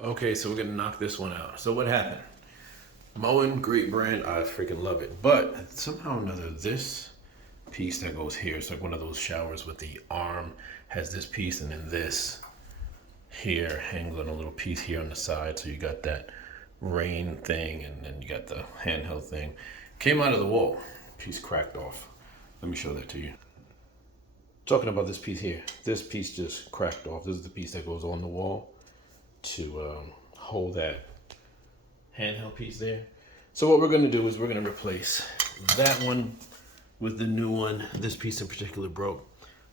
Okay, so we're gonna knock this one out. So what happened? Moen, great brand, I freaking love it. But somehow or another, this piece that goes here, it's like one of those showers with the arm, has this piece, and then this here hangs on a little piece here on the side. So you got that rain thing, and then you got the handheld thing. Came out of the wall, piece cracked off. Let me show that to you. Talking about this piece here, this piece just cracked off. This is the piece that goes on the wall to hold that handheld piece there. So what we're going to do is we're going to replace that one with the new one. This piece in particular broke.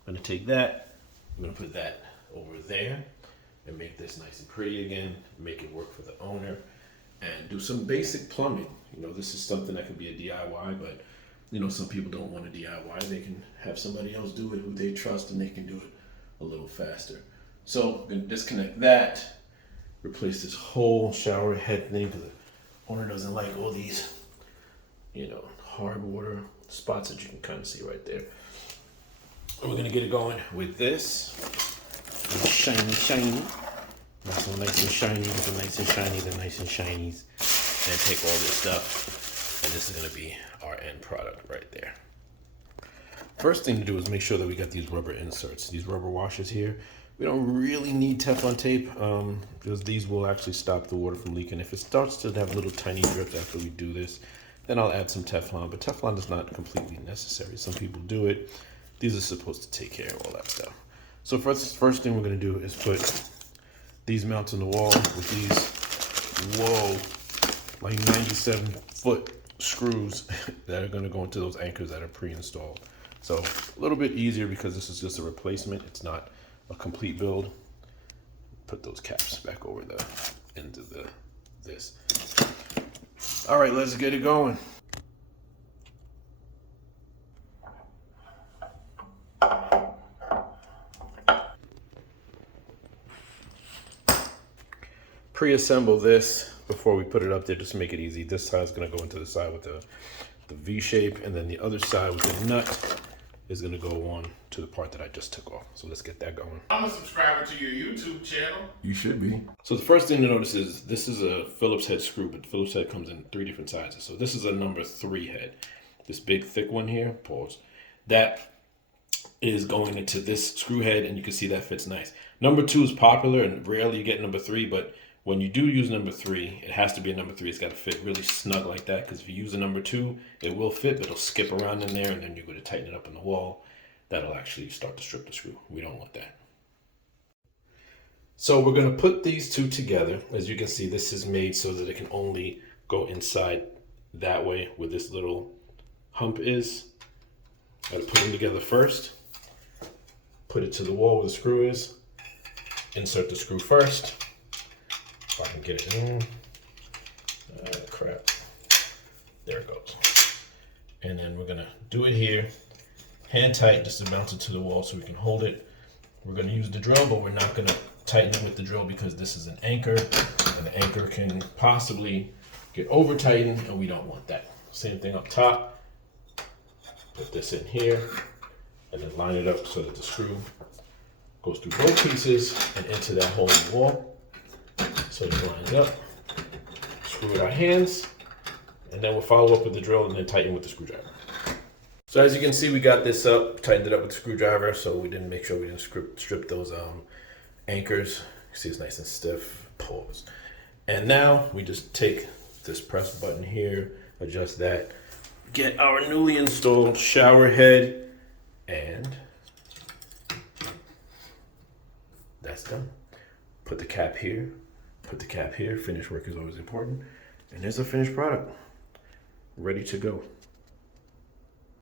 I'm going to take that, I'm going to put that over there and make this nice and pretty again, make it work for the owner, and do some basic plumbing. You know, this is something that could be a DIY, but you know, some people don't want to DIY. They can have somebody else do it who they trust, and they can do it a little faster. So I'm going to disconnect that, replace this whole shower head thing, because the owner doesn't like all these, you know, hard water spots that you can kind of see right there. And we're going to get it going with this. Shiny. Nice and shiny, the nice and shiny, the nice and shinies. And take all this stuff, and this is going to be our end product right there. First thing to do is make sure that we got these rubber inserts, these rubber washers here. We don't really need Teflon tape because these will actually stop the water from leaking. If it starts to have little tiny drips after we do this, then I'll add some Teflon, but Teflon is not completely necessary. Some people do it. These are supposed to take care of all that stuff. So first thing we're gonna do is put these mounts on the wall with these, like 97-foot screws that are gonna go into those anchors that are pre-installed. So a little bit easier because this is just a replacement. It's not a complete build. Put those caps back over into this. All right, let's get it going. Pre-assemble this before we put it up there just to make it easy. This side is going to go into the side with the V shape, and then the other side with the nut is going to go on to the part that I just took off. So let's get that going. I'm a subscriber to your YouTube channel. You should be. So the first thing to notice is this is a Phillips head screw, but the Phillips head comes in 3 different sizes. So this is a number 3 head. This big thick one here, pause. That is going into this screw head, and you can see that fits nice. Number 2 is popular, and rarely you get number 3, but when you do use number 3, it has to be a number 3. It's got to fit really snug like that, because if you use a number 2, it will fit, but it'll skip around in there, and then you're going to tighten it up in the wall. That'll actually start to strip the screw. We don't want that. So we're going to put these two together. As you can see, this is made so that it can only go inside that way where this little hump is. Got to put them together first. Put it to the wall where the screw is. Insert the screw first. If I can get it in. Crap. There it goes. And then we're going to do it here. Hand tight, just to mount it to the wall so we can hold it. We're going to use the drill, but we're not going to tighten it with the drill because this is an anchor, and the anchor can possibly get over tightened, and we don't want that. Same thing up top. Put this in here, and then line it up so that the screw goes through both pieces and into that hole in the wall. So you line it up, screw with our hands, and then we'll follow up with the drill and then tighten with the screwdriver. So as you can see, we got this up, tightened it up with the screwdriver, so we didn't make sure we didn't strip those anchors. You see it's nice and stiff. Pause. And now we just take this press button here, adjust that, get our newly installed shower head, and that's done. Put the cap here, put the cap here. Finish work is always important. And there's a finished product, ready to go.